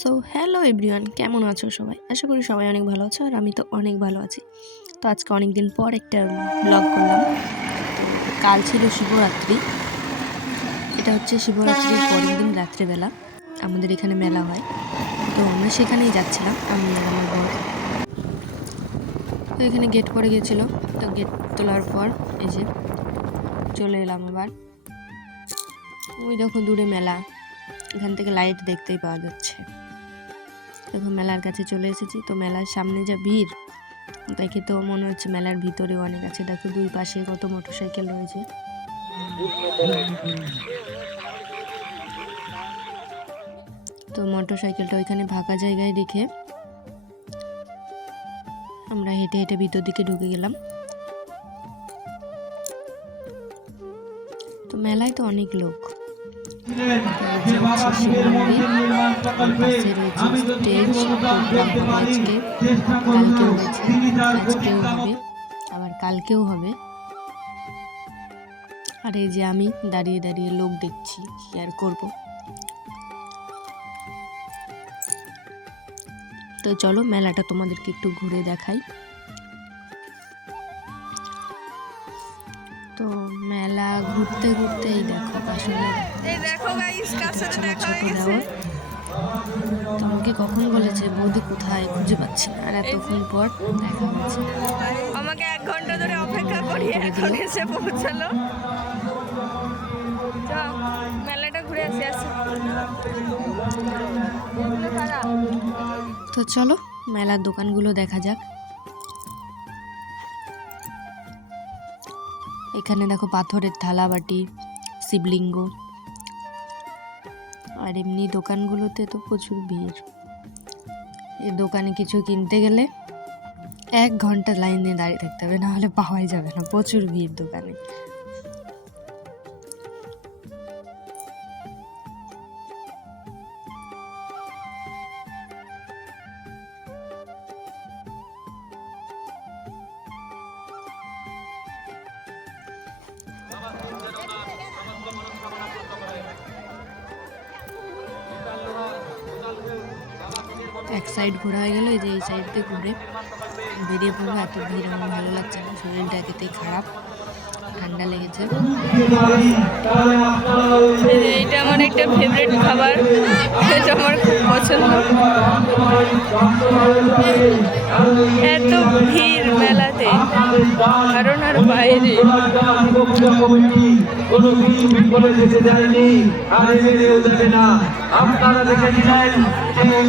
So hello everyone, কেমন আছো সবাই? আশা করি সবাই অনেক ভালো আছো, আর আমি তো অনেক ভালো আছি। তো আজকে অনেক দিন পর একটা ব্লগ করলাম। তো কাল ছিল শিবরাত্রি। এটা হচ্ছে শিবরাত্রির পরের দিন রাত্রেবেলা আমাদের এখানে মেলা হয়। তো আমরা সেখানেই যাচ্ছিলাম, আমি আর আমার বর। তো এখানে গেট পড়ে গিয়েছিল, তো গেট তোলার পর এই যে চলে এলাম আবার। ওই দেখো দূরে মেলা, এখান থেকে লাইট দেখতেই পাওয়া যাচ্ছে। দেখো মেলার কাছে চলে এসেছি। তো মেলার সামনে যা ভিড় দেখে তো মনে হচ্ছে মেলার ভিতরেও অনেক আছে। দেখো দুই পাশে কত মোটরসাইকেল রয়েছে। তো মোটরসাইকেলটা ওইখানে ফাঁকা জায়গায় রেখে আমরা হেঁটে হেঁটে ভিতর দিকে ঢুকে গেলাম। তো মেলায় তো অনেক লোক। পাশে রয়েছে স্টেজ, প্রোগ্রাম হবে আজকে, কালকেও হয়েছে, আজকেও হবে, আবার কালকেও হবে। আর এই যে আমি দাঁড়িয়ে দাঁড়িয়ে লোক দেখছি, কি আর করবো। তো চলো মেলাটা তোমাদেরকে একটু ঘুরে দেখাই। তো মেলা ঘুরতে ঘুরতে এই দেখো আসলে ছোট দেওয়ার তো আমাকে কখন বলেছে বৌদি কোথায়, খুঁজে পাচ্ছি না। আর এতক্ষণ পর দেখা হয়েছে। আমাকে 1 ঘন্টা ধরে অপেক্ষা করি, এখন এসে পৌঁছালো। মেলাটা ঘুরে আসি। তো চলো মেলার দোকানগুলো দেখা যাক। এখানে দেখো পাথরের থালা বাটি, শিবলিঙ্গ, আর এমনি দোকানগুলোতে তো প্রচুর ভিড়। এই দোকানে কিছু কিনতে গেলে 1 ঘন্টা লাইন দিয়ে দাঁড়িয়ে থাকতে হবে, নাহলে পাওয়াই যাবে না, প্রচুর ভিড় দোকানে। এক সাইড ঘোরা হয়ে গেল, এই যে এই সাইড দিয়ে ঘুরে বেরিয়ে পড়বো। এত ভিড় আমার ভালো লাগছে না, শরীরটা একেতেই খারাপ, ঠান্ডা লেগেছে। এইটা আমার একটা ফেভারিট খাবার, এটা আমার খুব পছন্দ। এত ভিড় মেলাতে, কারণ আর বাইরে আপনারা দেখে নিলেন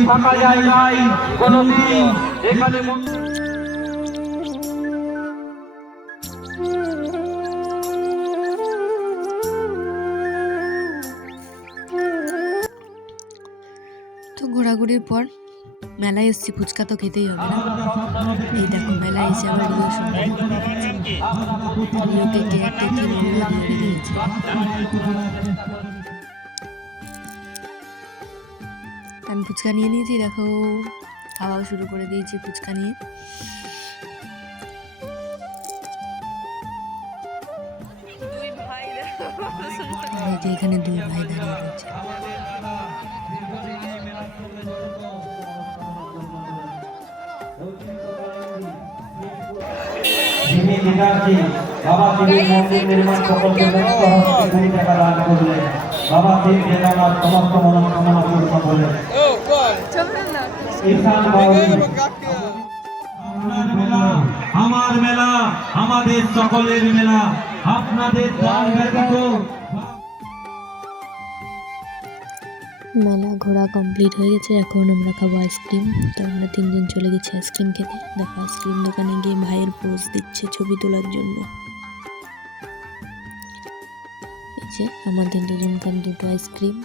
ফাঁকা জায়গায় কোনোদিন এখানে তো ঘোরাঘুরির পর মেলায় এসেছি, ফুচকা তো খেতেই হবে না। এই দেখো মেলায় এসে আমার রিও শুনবে, রিওকে দেখে মনে রেগে গিয়েছে। আমি ফুচকা নিয়ে নিয়েছি, দেখো খাওয়াও শুরু করে দিয়েছি ফুচকা নিয়ে। এই যে এখানে দুই ভাই দাঁড়িয়ে রয়েছে। বাবা শিবের মন্দির নির্মাণ প্রকল্পে ব্যস্ত হস্তে 2 টাকা দান করলেন। বাবা শিব যেন আমার সমস্ত মনোকামনা পূর্ণ করলেন। ঈশান বাউরি আমার মেলা, আমাদের সকলের মেলা, আপনাদের দান ব্যতীত। মেলা ঘোরা কমপ্লিট হয়ে গেছে, এখন আমরা খাবো আইসক্রিম। তো আমরা 3 জন চলে গেছি আইসক্রিম খেতে। দেখো আইসক্রিম দোকানে গিয়ে ভাইয়ের পোজ দিচ্ছে ছবি তোলার জন্য। এই যে আমাদের 2জনকার 2টো আইসক্রিম।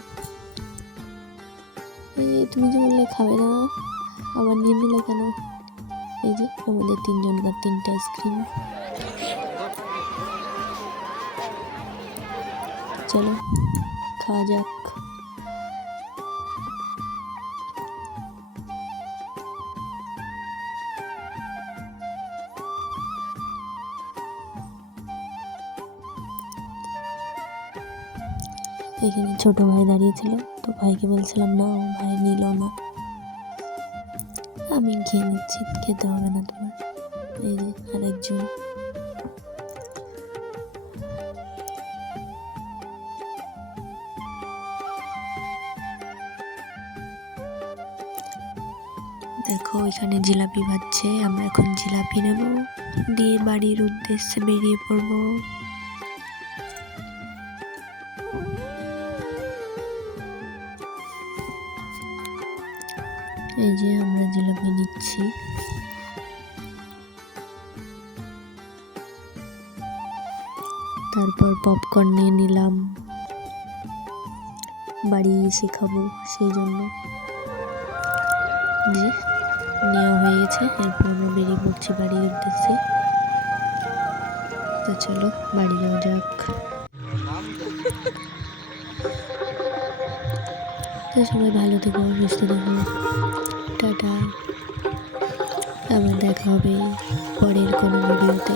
এই তুমি যে বললে খাবে না, আবার নিয়ে নিলে কেন? এই যে আমাদের 3জনকার 3টে আইসক্রিম। চলো খাওয়া যাক। এখানে ছোট ভাই দাঁড়িয়েছিল, তো ভাইকে বলছিলাম না, ভাই নিল না। আমি খেয়ে নিচ্ছি, খেতে হবে না তোমার। এই যে আরেকজন। দেখো এখানে জিলাপি ভাজছে, আমরা এখন জিলাপি নেব, দিয়ে বাড়ির উদ্দেশ্যে বেরিয়ে পড়বো। এই যে আমরা জিলাপি নিচ্ছি। তারপর পপকর্ন নিয়ে নিলাম, বাড়ি এসে খাবো সেই জন্য। যে নেওয়া হয়ে গেছে, এরপর আমরা বেরিয়ে পড়ছি বাড়ির উদ্দেশ্যে। তো চলো বাড়ি যাওয়া যাক। তো সবাই ভালো থেকো, সুস্থ থেকো, টাটা। আবার দেখা হবে পরের কোনো ভিডিওতে।